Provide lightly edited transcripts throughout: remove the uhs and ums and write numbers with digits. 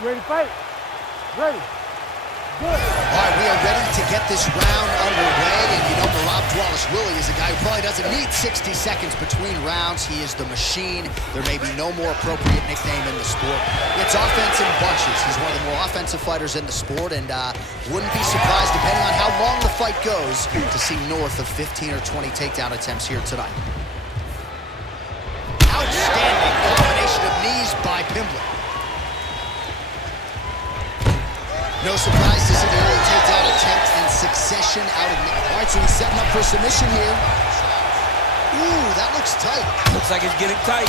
You ready to fight? Ready. Good. All right, we are ready to get this round underway, and you know Merab Dvalishvili is a guy who probably doesn't need 60 seconds between rounds. He is the machine. There may be no more appropriate nickname in the sport. It's offense in bunches. He's one of the more offensive fighters in the sport, and wouldn't be surprised, depending on how long the fight goes, to see north of 15 or 20 takedown attempts here tonight. Outstanding combination of knees by Pimblett. No surprise to see the early takedown attempt in succession out of it. All right, so he's setting up for submission here. Ooh, that looks tight. Looks like it's getting tight.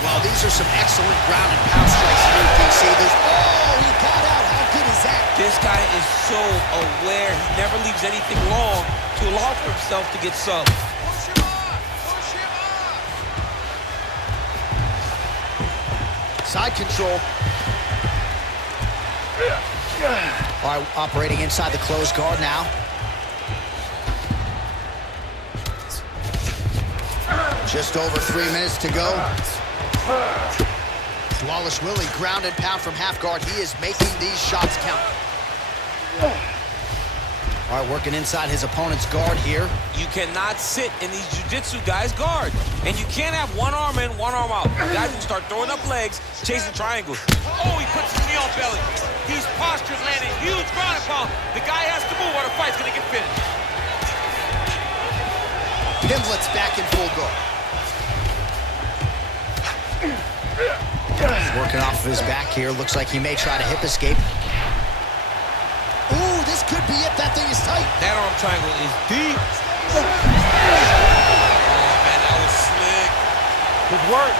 Well, these are some excellent ground and pound strikes here, DC. He got out. How good is that? This guy is so aware. He never leaves anything long to allow for himself to get subbed. Side control. All right, operating inside the closed guard now. Just over 3 minutes to go. Dvalishvili, ground and pound from half guard. He is making these shots count. All right, working inside his opponent's guard here. You cannot sit in these jiu-jitsu guys' guard. And you can't have one arm in, one arm out. Guys can start throwing up legs, chasing triangles. Oh, he puts his knee on belly. He's postured, landing huge ground and pound. The guy has to move or the fight's gonna get finished. Pimblett's back in full guard. He's working off of his back here. Looks like he may try to hip escape. Ooh, this could be it. That thing is tight. That arm triangle is deep. Oh, man, that was slick. Good work.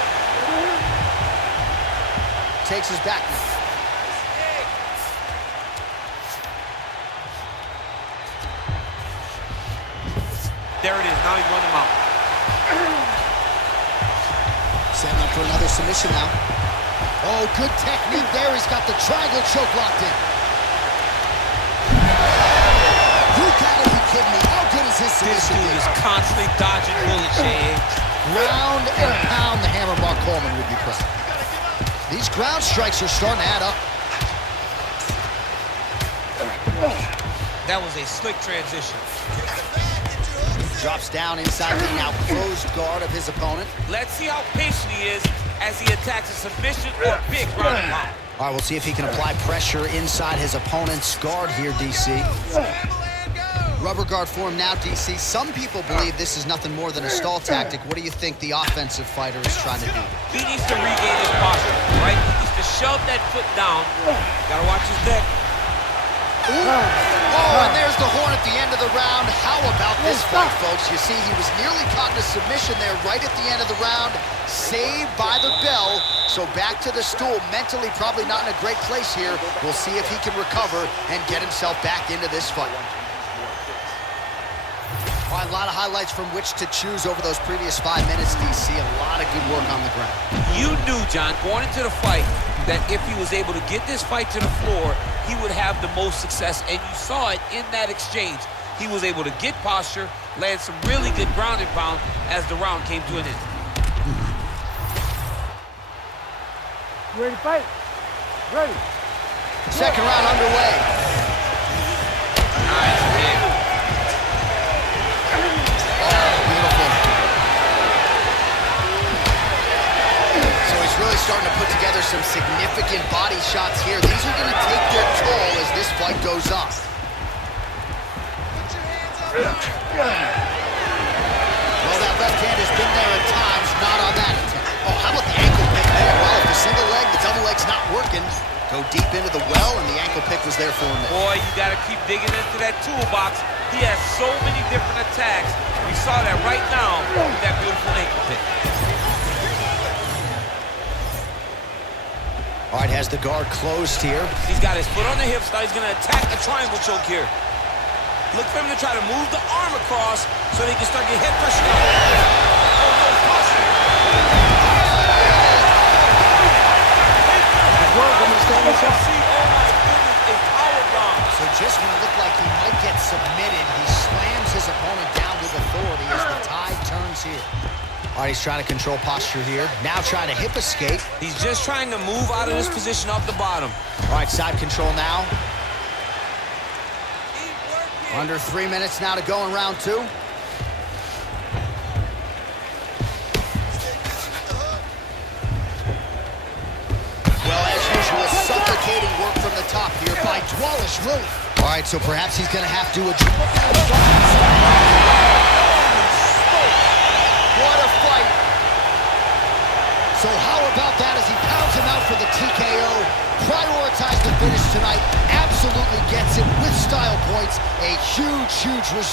Takes his back now. There it is. Now he's running him out. Setting up for another submission now. Oh, good technique there. He's got the triangle choke locked in. You gotta be kidding me. How good is his submission? This dude is constantly dodging bullets, Shane. Ground and pound, the hammer Mark Coleman would be proud. These ground strikes are starting to add up. That was a slick transition. Drops down inside the now closed guard of his opponent. Let's see how patient he is as he attacks a submission or big ground and pound. All right, we'll see if he can apply pressure inside his opponent's guard here, DC. Rubber guard for him now, DC. Some people believe this is nothing more than a stall tactic. What do you think the offensive fighter is trying to do? He needs to regain his posture, right? He needs to shove that foot down. Gotta watch his neck. Ooh. Oh, and there's the horn at the end of the round. How about this fight, folks? You see, he was nearly caught in a submission there right at the end of the round. Saved by the bell. So back to the stool. Mentally probably not in a great place here. We'll see if he can recover and get himself back into this fight. All right, a lot of highlights from which to choose over those previous 5 minutes, DC. A lot of good work on the ground. You knew, John, going into the fight, that if he was able to get this fight to the floor, he would have the most success, and you saw it in that exchange. He was able to get posture, land some really good ground and pound as the round came to an end. You ready to fight? Ready. Second round underway. Nice hit. Beautiful. So he's really starting to put together some significant body shots here. These are going to take their toll as this fight goes on. Well, that left hand has been there at times, not on that attempt. Oh, how about the ankle pick there? Well, if the single leg, the double leg's not working, go deep into the well, and the ankle pick was there for him. Boy, you got to keep digging into that toolbox. He has so many different attacks. We saw that right now with that beautiful ankle pick. All right, has the guard closed here. He's got his foot on the hips. Now he's going to attack the triangle choke here. Look for him to try to move the arm across so they can start getting head pressure. Oh, no, posture. Good work. I'm going to stand this up. See, oh, my goodness, a power bomb. So just when it looked like he might get submitted, he slams his opponent down with authority as the tide turns here. All right, he's trying to control posture here. Now trying to hip escape. He's just trying to move out of this position off the bottom. All right, side control now. Under 3 minutes now to go in round 2. Well, as usual, suffocating work from the top here by Dvalishvili. All right, so perhaps he's going to have to adjust. What a fight. So how about that as he pounds him out for the TKO? Prioritized the finish tonight. Absolutely gets it with style points. A huge, huge result.